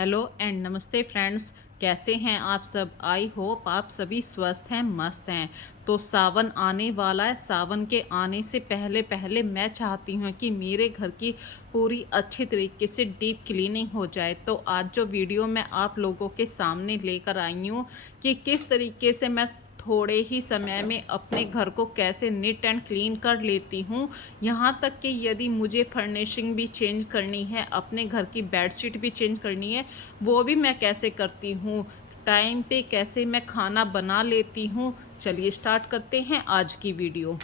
Hello and नमस्ते friends. कैसे हैं आप सब? आई होप आप सभी स्वस्थ हैं, मस्त हैं। तो सावन आने वाला है। सावन के आने से पहले पहले मैं चाहती हूँ कि मेरे घर की पूरी अच्छी तरीके से डीप क्लीनिंग हो जाए। तो आज जो वीडियो मैं आप लोगों के सामने लेकर आई हूँ कि किस तरीके से मैं थोड़े ही समय में अपने घर को कैसे नीट एंड क्लीन कर लेती हूँ। यहाँ तक कि यदि मुझे फर्निशिंग भी चेंज करनी है, अपने घर की बेडशीट भी चेंज करनी है, वो भी मैं कैसे करती हूँ। टाइम पे कैसे मैं खाना बना लेती हूँ। चलिए स्टार्ट करते हैं आज की वीडियो।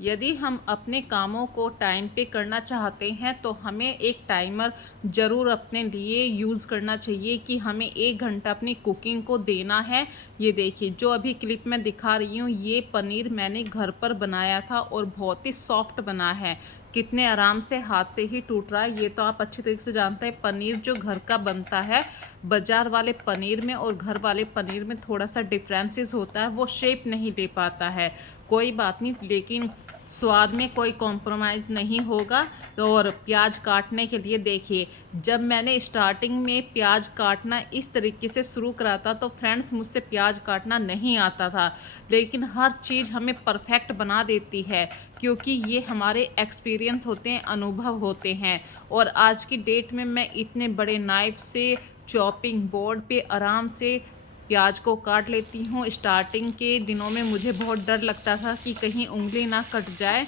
यदि हम अपने कामों को टाइम पे करना चाहते हैं तो हमें एक टाइमर ज़रूर अपने लिए यूज़ करना चाहिए कि हमें 1 घंटा अपनी कुकिंग को देना है। ये देखिए, जो अभी क्लिप में दिखा रही हूँ, ये पनीर मैंने घर पर बनाया था और बहुत ही सॉफ्ट बना है। कितने आराम से हाथ से ही टूट रहा है, ये तो आप अच्छी तरीके से जानते हैं। पनीर जो घर का बनता है, बाज़ार वाले पनीर में और घर वाले पनीर में थोड़ा सा डिफरेंसेस होता है, वो शेप नहीं ले पाता है। कोई बात नहीं, लेकिन स्वाद में कोई कॉम्प्रोमाइज़ नहीं होगा। तो और प्याज काटने के लिए देखिए, जब मैंने स्टार्टिंग में प्याज काटना इस तरीके से शुरू करा था तो फ्रेंड्स मुझसे प्याज काटना नहीं आता था। लेकिन हर चीज़ हमें परफेक्ट बना देती है, क्योंकि ये हमारे एक्सपीरियंस होते हैं, अनुभव होते हैं। और आज की डेट में मैं इतने बड़े नाइफ से चॉपिंग बोर्ड पे आराम से प्याज को काट लेती हूँ। स्टार्टिंग के दिनों में मुझे बहुत डर लगता था कि कहीं उंगली ना कट जाए,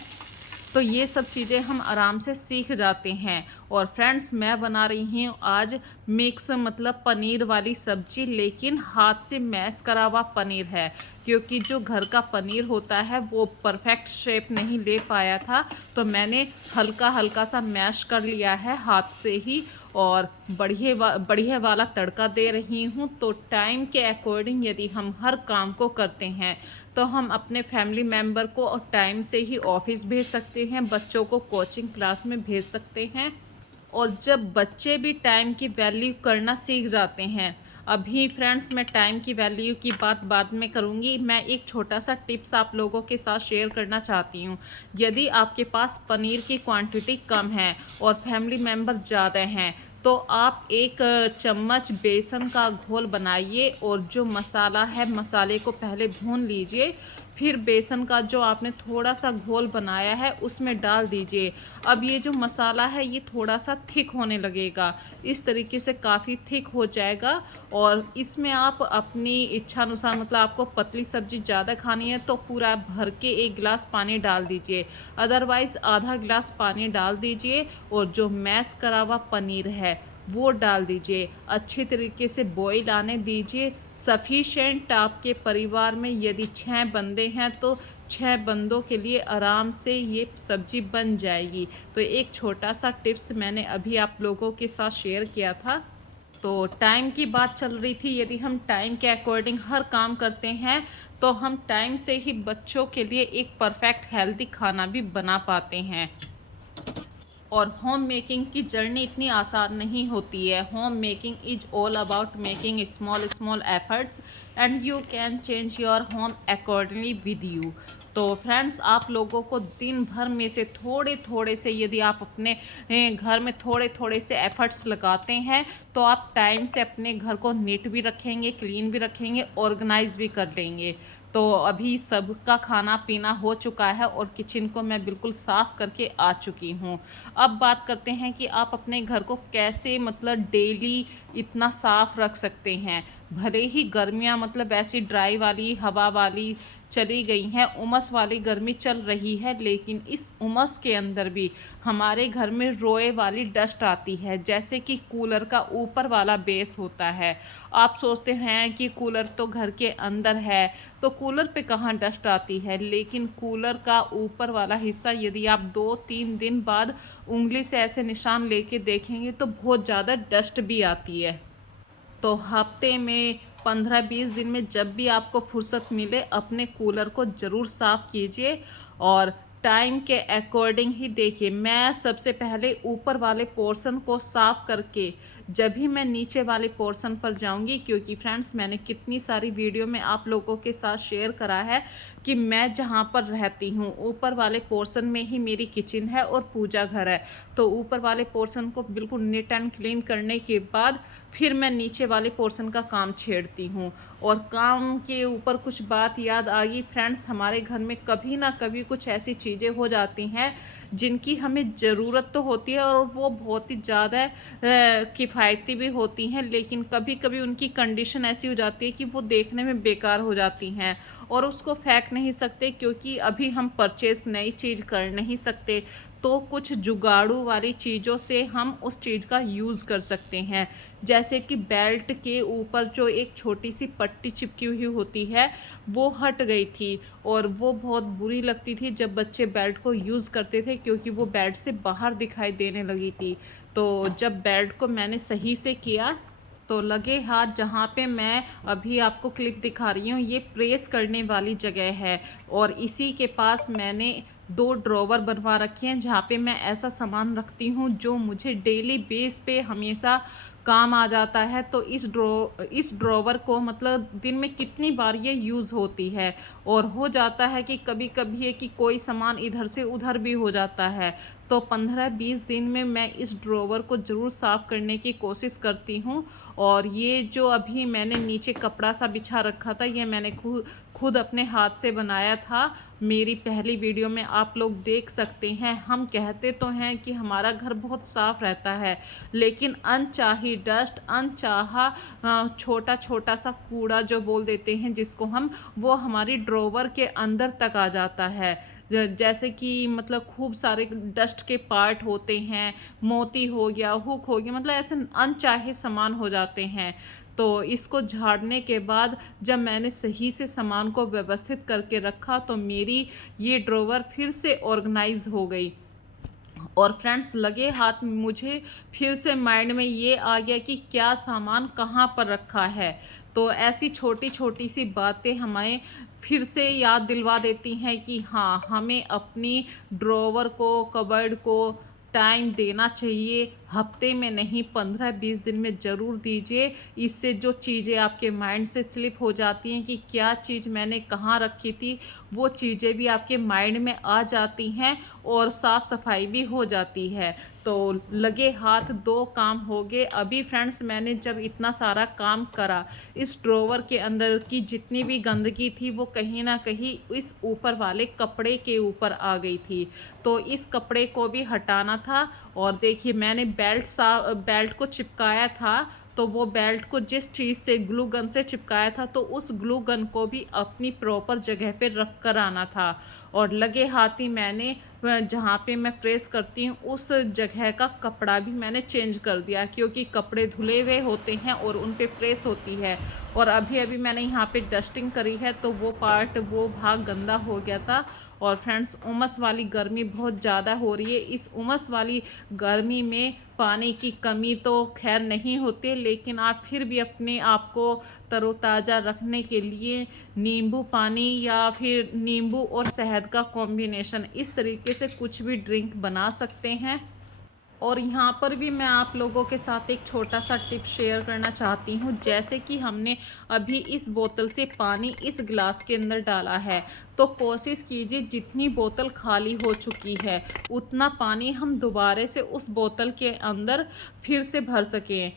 तो ये सब चीज़ें हम आराम से सीख जाते हैं। और फ्रेंड्स, मैं बना रही हूँ आज मिक्स मतलब पनीर वाली सब्जी, लेकिन हाथ से मैश करा हुआ पनीर है, क्योंकि जो घर का पनीर होता है वो परफेक्ट शेप नहीं ले पाया था। तो मैंने हल्का हल्का सा मैश कर लिया है हाथ से ही, और बढ़िया वाला तड़का दे रही हूँ। तो टाइम के अकॉर्डिंग यदि हम हर काम को करते हैं तो हम अपने फैमिली मेम्बर को टाइम से ही ऑफिस भेज सकते हैं, बच्चों को कोचिंग क्लास में भेज सकते हैं। और जब बच्चे भी टाइम की वैल्यू करना सीख जाते हैं, अभी फ्रेंड्स मैं टाइम की वैल्यू की बात बाद में करूंगी। मैं एक छोटा सा टिप्स आप लोगों के साथ शेयर करना चाहती हूँ। यदि आपके पास पनीर की क्वांटिटी कम है और फैमिली मेम्बर ज़्यादा हैं, तो आप एक चम्मच बेसन का घोल बनाइए और जो मसाला है, मसाले को पहले भून लीजिए। फिर बेसन का जो आपने थोड़ा सा घोल बनाया है उसमें डाल दीजिए। अब ये जो मसाला है ये थोड़ा सा थिक होने लगेगा, इस तरीके से काफ़ी थिक हो जाएगा। और इसमें आप अपनी इच्छा अनुसार, मतलब आपको पतली सब्जी ज़्यादा खानी है तो पूरा भर के 1 गिलास पानी डाल दीजिए, अदरवाइज़ आधा गिलास पानी डाल दीजिए। और जो मैश करा हुआ पनीर है वो डाल दीजिए, अच्छी तरीके से बॉईल आने दीजिए। सफिशेंट आपके परिवार में यदि 6 बंदे हैं तो 6 बंदों के लिए आराम से ये सब्जी बन जाएगी। तो एक छोटा सा टिप्स मैंने अभी आप लोगों के साथ शेयर किया था। तो टाइम की बात चल रही थी, यदि हम टाइम के अकॉर्डिंग हर काम करते हैं तो हम टाइम से ही बच्चों के लिए एक परफेक्ट हेल्दी खाना भी बना पाते हैं। और होम मेकिंग की जर्नी इतनी आसान नहीं होती है। Home making is all about making small small efforts and you can change your home accordingly with you. तो फ्रेंड्स, आप लोगों को दिन भर में से थोड़े थोड़े से, यदि आप अपने घर में थोड़े थोड़े से एफर्ट्स लगाते हैं तो आप टाइम से अपने घर को नीट भी रखेंगे, क्लीन भी रखेंगे, ऑर्गेनाइज भी कर लेंगे। तो अभी सबका खाना पीना हो चुका है और किचन को मैं बिल्कुल साफ़ करके आ चुकी हूँ। अब बात करते हैं कि आप अपने घर को कैसे मतलब डेली इतना साफ़ रख सकते हैं। भले ही गर्मियाँ मतलब ऐसी ड्राई वाली हवा वाली चली गई हैं, उमस वाली गर्मी चल रही है, लेकिन इस उमस के अंदर भी हमारे घर में रोए वाली डस्ट आती है, जैसे कि कूलर का ऊपर वाला बेस होता है। आप सोचते हैं कि कूलर तो घर के अंदर है तो कूलर पे कहाँ डस्ट आती है, लेकिन कूलर का ऊपर वाला हिस्सा यदि आप 2-3 दिन बाद उंगली से ऐसे निशान लेके देखेंगे तो बहुत ज़्यादा डस्ट भी आती है। तो हफ्ते में 15-20 दिन में जब भी आपको फुर्सत मिले अपने कूलर को ज़रूर साफ़ कीजिए। और टाइम के अकॉर्डिंग ही देखिए, मैं सबसे पहले ऊपर वाले पोर्शन को साफ़ करके जब भी मैं नीचे वाले पोर्शन पर जाऊंगी, क्योंकि फ्रेंड्स मैंने कितनी सारी वीडियो में आप लोगों के साथ शेयर करा है कि मैं जहाँ पर रहती हूँ ऊपर वाले पोर्शन में ही मेरी किचन है और पूजा घर है। तो ऊपर वाले पोर्शन को बिल्कुल नीट एंड क्लीन करने के बाद फिर मैं नीचे वाले पोर्शन का काम छेड़ती हूँ। और काम के ऊपर कुछ बात याद आ गई फ्रेंड्स, हमारे घर में कभी ना कभी कुछ ऐसी चीज़ें हो जाती हैं जिनकी हमें ज़रूरत तो होती है और वो बहुत ही ज़्यादा किफ़ायती भी होती हैं, लेकिन कभी कभी उनकी कंडीशन ऐसी हो जाती है कि वो देखने में बेकार हो जाती हैं और उसको फेंक नहीं सकते, क्योंकि अभी हम परचेज़ नई चीज़ कर नहीं सकते। तो कुछ जुगाड़ू वाली चीज़ों से हम उस चीज़ का यूज़ कर सकते हैं। जैसे कि बेल्ट के ऊपर जो एक छोटी सी पट्टी चिपकी हुई होती है वो हट गई थी और वो बहुत बुरी लगती थी जब बच्चे बेल्ट को यूज़ करते थे, क्योंकि वो बेल्ट से बाहर दिखाई देने लगी थी। तो जब बेल्ट को मैंने सही से किया तो लगे हाथ, जहाँ पे मैं अभी आपको क्लिप दिखा रही हूँ ये प्रेस करने वाली जगह है और इसी के पास मैंने 2 ड्रॉवर बनवा रखे हैं जहाँ पे मैं ऐसा सामान रखती हूँ जो मुझे डेली बेस पे हमेशा काम आ जाता है। तो इस ड्रॉवर को मतलब दिन में कितनी बार ये यूज़ होती है और हो जाता है कि कभी कभी है कि कोई सामान इधर से उधर भी हो जाता है। तो 15-20 दिन में मैं इस ड्रॉवर को ज़रूर साफ़ करने की कोशिश करती हूँ। और ये जो अभी मैंने नीचे कपड़ा सा बिछा रखा था ये मैंने खुद अपने हाथ से बनाया था। मेरी पहली वीडियो में आप लोग देख सकते हैं। हम कहते तो हैं कि हमारा घर बहुत साफ़ रहता है, लेकिन अनचाही डस्ट, अनचाहा छोटा छोटा सा कूड़ा जो बोल देते हैं जिसको हम, वो हमारी ड्रॉवर के अंदर तक आ जाता है। जैसे कि मतलब खूब सारे डस्ट के पार्ट होते हैं, मोती हो गया, हुक हो गया, मतलब ऐसे अनचाहे सामान हो जाते हैं। तो इसको झाड़ने के बाद जब मैंने सही से सामान को व्यवस्थित करके रखा तो मेरी ये ड्रॉवर फिर से ऑर्गेनाइज हो गई। और फ्रेंड्स लगे हाथ मुझे फिर से माइंड में ये आ गया कि क्या सामान कहाँ पर रखा है। तो ऐसी छोटी छोटी सी बातें हमें फिर से याद दिलवा देती हैं कि हाँ, हमें अपनी ड्रॉवर को, कबर्ड को टाइम देना चाहिए। हफ्ते में नहीं, 15-20 दिन में ज़रूर दीजिए। इससे जो चीज़ें आपके माइंड से स्लिप हो जाती हैं कि क्या चीज़ मैंने कहाँ रखी थी, वो चीज़ें भी आपके माइंड में आ जाती हैं और साफ़ सफाई भी हो जाती है। तो लगे हाथ 2 काम हो गए। अभी फ्रेंड्स मैंने जब इतना सारा काम करा, इस ड्रॉवर के अंदर की जितनी भी गंदगी थी वो कहीं ना कहीं इस ऊपर वाले कपड़े के ऊपर आ गई थी। तो इस कपड़े को भी हटाना था। और देखिए मैंने बेल्ट को चिपकाया था, तो वो बेल्ट को जिस चीज़ से, ग्लू गन से चिपकाया था, तो उस ग्लू गन को भी अपनी प्रॉपर जगह पे रख कर आना था। और लगे हाथ ही मैंने जहाँ पे मैं प्रेस करती हूँ उस जगह का कपड़ा भी मैंने चेंज कर दिया, क्योंकि कपड़े धुले हुए होते हैं और उन पे प्रेस होती है। और अभी अभी मैंने यहाँ पे डस्टिंग करी है तो वो भाग गंदा हो गया था। और फ्रेंड्स उमस वाली गर्मी बहुत ज़्यादा हो रही है। इस उमस वाली गर्मी में पानी की कमी तो खैर नहीं होती, लेकिन आप फिर भी अपने आप को तरोताज़ा रखने के लिए नींबू पानी या फिर नींबू और शहद का कॉम्बिनेशन, इस तरीके से कुछ भी ड्रिंक बना सकते हैं। और यहाँ पर भी मैं आप लोगों के साथ एक छोटा सा टिप शेयर करना चाहती हूँ। जैसे कि हमने अभी इस बोतल से पानी इस गिलास के अंदर डाला है, तो कोशिश कीजिए जितनी बोतल खाली हो चुकी है उतना पानी हम दोबारा से उस बोतल के अंदर फिर से भर सकें।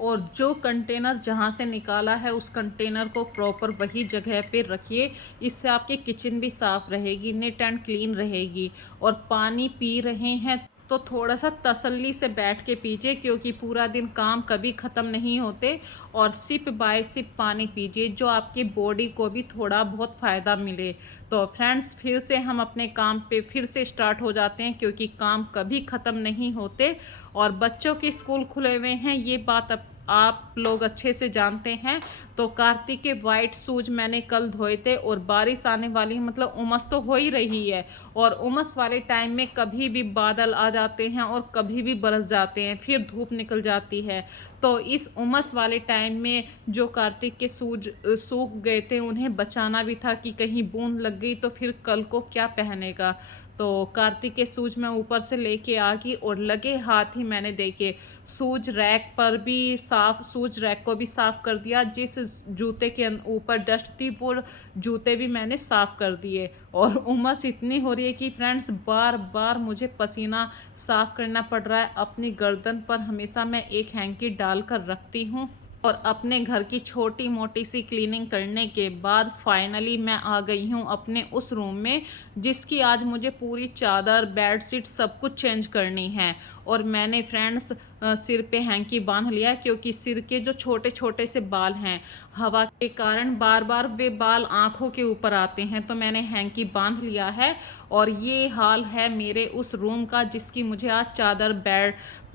और जो कंटेनर जहाँ से निकाला है उस कंटेनर को प्रॉपर वही जगह पे रखिए। इससे आपकी किचन भी साफ़ रहेगी, नीट एंड क्लीन रहेगी। और पानी पी रहे हैं तो थोड़ा सा तसल्ली से बैठ के पीजिए, क्योंकि पूरा दिन काम कभी ख़त्म नहीं होते। और सिप बाय सिप पानी पीजिए, जो आपकी बॉडी को भी थोड़ा बहुत फ़ायदा मिले। तो फ्रेंड्स फिर से हम अपने काम पे फिर से स्टार्ट हो जाते हैं, क्योंकि काम कभी ख़त्म नहीं होते। और बच्चों के स्कूल खुले हुए हैं, ये बात अब आप लोग अच्छे से जानते हैं। तो कार्तिक के वाइट शूज मैंने कल धोए थे और बारिश आने वाली है, मतलब उमस तो हो ही रही है और उमस वाले टाइम में कभी भी बादल आ जाते हैं और कभी भी बरस जाते हैं, फिर धूप निकल जाती है। तो इस उमस वाले टाइम में जो कार्तिक के शूज सूख गए थे उन्हें बचाना भी था कि कहीं बूंद लग गई तो फिर कल को क्या पहनेगा। तो कार्तिक के शूज मैं ऊपर से लेके आ गई और लगे हाथ ही मैंने देखे शूज रैक पर भी साफ, शूज रैक को भी साफ कर दिया। जिस जूते के ऊपर डस्ट थी वो जूते भी मैंने साफ कर दिए। और उमस इतनी हो रही है कि फ्रेंड्स बार बार मुझे पसीना साफ करना पड़ रहा है। अपनी गर्दन पर हमेशा मैं एक हैंकी डाल कर रखती हूँ। और अपने घर की छोटी मोटी सी क्लीनिंग करने के बाद फाइनली मैं आ गई हूँ अपने उस रूम में, जिसकी आज मुझे पूरी चादर बेडशीट सब कुछ चेंज करनी है। और मैंने फ्रेंड्स सिर पे हैंकी बांध लिया क्योंकि सिर के जो छोटे छोटे से बाल हैं हवा के कारण बार बार वे बाल आँखों के ऊपर आते हैं, तो मैंने हैंकी बांध लिया है। और ये हाल है मेरे उस रूम का जिसकी मुझे आज चादर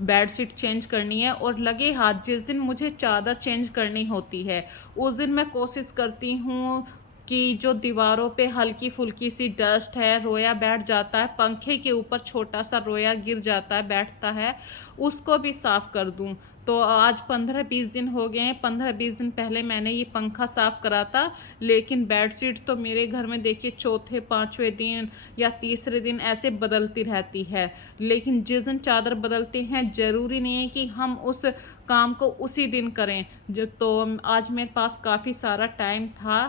बेडशीट चेंज करनी है। और लगे हाथ जिस दिन मुझे चादर चेंज करनी होती है उस दिन मैं कोशिश करती हूँ कि जो दीवारों पे हल्की फुल्की सी डस्ट है, रोया बैठ जाता है, पंखे के ऊपर छोटा सा रोया गिर जाता है, बैठता है, उसको भी साफ़ कर दूं। तो आज 15-20 दिन हो गए हैं। 15-20 दिन पहले मैंने ये पंखा साफ़ करा था, लेकिन बेडशीट तो मेरे घर में देखिए चौथे 5वें दिन या तीसरे दिन ऐसे बदलती रहती है। लेकिन जिस दिन चादर बदलते हैं ज़रूरी नहीं है कि हम उस काम को उसी दिन करें। जो तो आज मेरे पास काफ़ी सारा टाइम था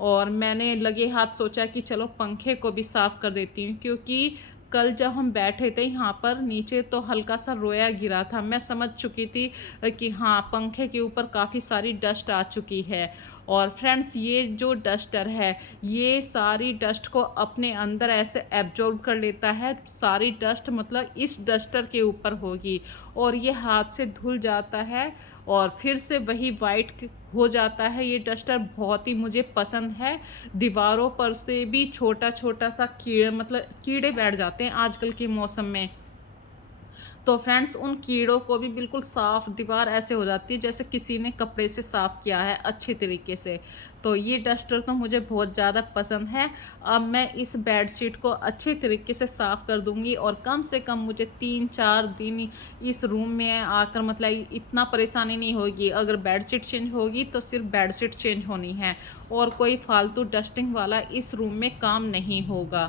और मैंने लगे हाथ सोचा कि चलो पंखे को भी साफ़ कर देती हूँ, क्योंकि कल जब हम बैठे थे यहाँ पर नीचे तो हल्का सा रोया गिरा था। मैं समझ चुकी थी कि हाँ पंखे के ऊपर काफ़ी सारी डस्ट आ चुकी है। और फ्रेंड्स ये जो डस्टर है ये सारी डस्ट को अपने अंदर ऐसे एब्जॉर्ब कर लेता है। सारी डस्ट मतलब इस डस्टर के ऊपर होगी और ये हाथ से धुल जाता है और फिर से वही वाइट हो जाता है। ये डस्टर बहुत ही मुझे पसंद है। दीवारों पर से भी छोटा छोटा सा कीड़े बैठ जाते हैं आजकल के मौसम में। तो फ्रेंड्स उन कीड़ों को भी बिल्कुल साफ़ दीवार ऐसे हो जाती है जैसे किसी ने कपड़े से साफ़ किया है अच्छी तरीके से। तो ये डस्टर तो मुझे बहुत ज़्यादा पसंद है। अब मैं इस बेडशीट को अच्छे तरीके से साफ़ कर दूंगी और कम से कम मुझे 3-4 दिन इस रूम में आकर मतलब इतना परेशानी नहीं होगी। अगर बेडशीट चेंज होगी तो सिर्फ बेडशीट चेंज होनी है और कोई फालतू डस्टिंग वाला इस रूम में काम नहीं होगा।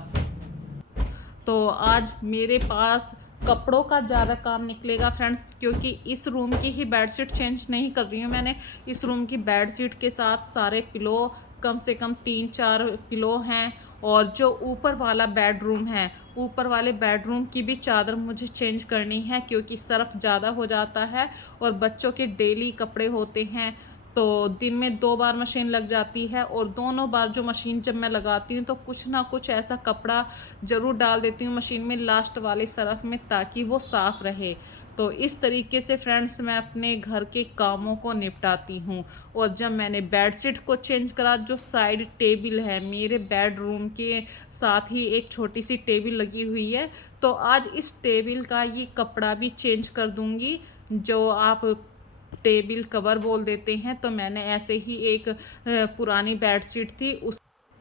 तो आज मेरे पास कपड़ों का ज़्यादा काम निकलेगा फ्रेंड्स, क्योंकि इस रूम की ही बेडशीट चेंज नहीं कर रही हूँ मैंने। इस रूम की बेडशीट के साथ सारे पिलो, कम से कम 3-4 पिलो हैं। और जो ऊपर वाला बेडरूम है, ऊपर वाले बेडरूम की भी चादर मुझे चेंज करनी है क्योंकि सर्फ ज़्यादा हो जाता है और बच्चों के डेली कपड़े होते हैं तो दिन में 2 बार मशीन लग जाती है। और दोनों बार जो मशीन जब मैं लगाती हूँ तो कुछ ना कुछ ऐसा कपड़ा ज़रूर डाल देती हूँ मशीन में लास्ट वाले सरफ में, ताकि वो साफ़ रहे। तो इस तरीके से फ्रेंड्स मैं अपने घर के कामों को निपटाती हूँ। और जब मैंने बेडशीट को चेंज करा, जो साइड टेबल है मेरे बेडरूम के साथ ही एक छोटी सी टेबल लगी हुई है, तो आज इस टेबल का ये कपड़ा भी चेंज कर दूँगी। जो आप टेबल कवर बोल देते हैं, तो मैंने ऐसे ही एक पुरानी बेडशीट थी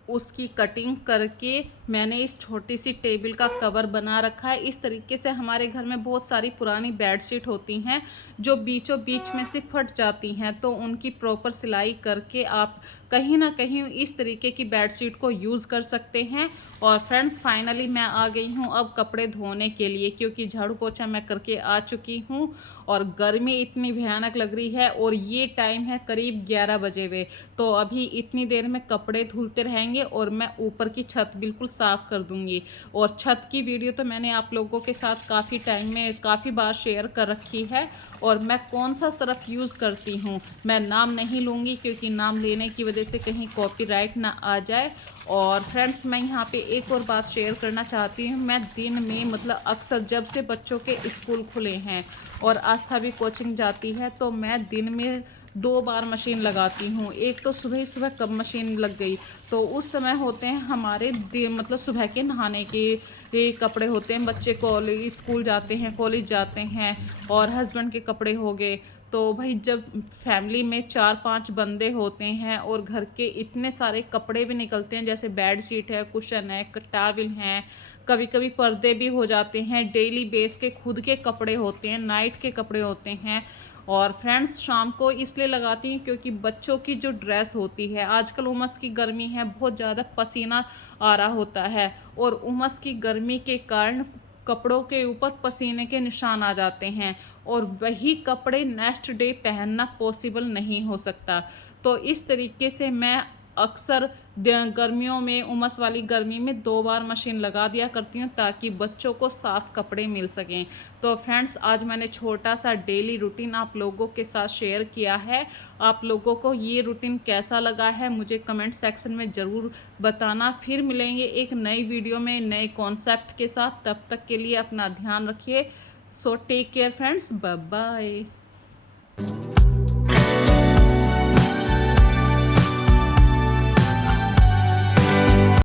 उसकी कटिंग करके मैंने इस छोटी सी टेबल का कवर बना रखा है। इस तरीके से हमारे घर में बहुत सारी पुरानी बेडशीट होती हैं जो बीचों बीच में से फट जाती हैं, तो उनकी प्रॉपर सिलाई करके आप कहीं ना कहीं इस तरीके की बेडशीट को यूज़ कर सकते हैं। और फ्रेंड्स फाइनली मैं आ गई हूँ अब कपड़े धोने के लिए, क्योंकि झाड़ू पोछा मैं करके आ चुकी हूँ और गर्मी इतनी भयानक लग रही है और ये टाइम है करीब 11 बजे हुए। तो अभी इतनी देर में कपड़े धुलते रहेंगे और मैं ऊपर की छत बिल्कुल साफ़ कर दूंगी। और छत की वीडियो तो मैंने आप लोगों के साथ काफ़ी टाइम में काफ़ी बार शेयर कर रखी है। और मैं कौन सा सर्फ यूज़ करती हूँ मैं नाम नहीं लूँगी, क्योंकि नाम लेने की वजह से कहीं कॉपीराइट ना आ जाए। और फ्रेंड्स मैं यहाँ पे एक और बात शेयर करना चाहती हूँ। मैं दिन में मतलब अक्सर जब से बच्चों के स्कूल खुले हैं और आस्था भी कोचिंग जाती है, तो मैं दिन में 2 बार मशीन लगाती हूँ। एक तो सुबह ही सुबह कब मशीन लग गई तो उस समय होते हैं हमारे मतलब सुबह के नहाने के ये कपड़े होते हैं, बच्चे कॉलेज स्कूल जाते हैं, कॉलेज जाते हैं और हस्बैंड के कपड़े हो गए। तो भाई जब फैमिली में 4-5 बंदे होते हैं और घर के इतने सारे कपड़े भी निकलते हैं, जैसे बेड शीट है, कुशन है, टॉवल हैं, कभी-कभी पर्दे भी हो जाते हैं, डेली बेस के खुद के कपड़े होते हैं, नाइट के कपड़े होते हैं। और फ्रेंड्स शाम को इसलिए लगाती हूँ क्योंकि बच्चों की जो ड्रेस होती है, आजकल उमस की गर्मी है, बहुत ज़्यादा पसीना आ रहा होता है और उमस की गर्मी के कारण कपड़ों के ऊपर पसीने के निशान आ जाते हैं और वही कपड़े नेक्स्ट डे पहनना पॉसिबल नहीं हो सकता। तो इस तरीके से मैं अक्सर गर्मियों में, उमस वाली गर्मी में 2 बार मशीन लगा दिया करती हूँ ताकि बच्चों को साफ़ कपड़े मिल सकें। तो फ्रेंड्स आज मैंने छोटा सा डेली रूटीन आप लोगों के साथ शेयर किया है। आप लोगों को ये रूटीन कैसा लगा है मुझे कमेंट सेक्शन में ज़रूर बताना। फिर मिलेंगे एक नई वीडियो में नए कॉन्सेप्ट के साथ। तब तक के लिए अपना ध्यान रखिए। So take care friends, bye bye.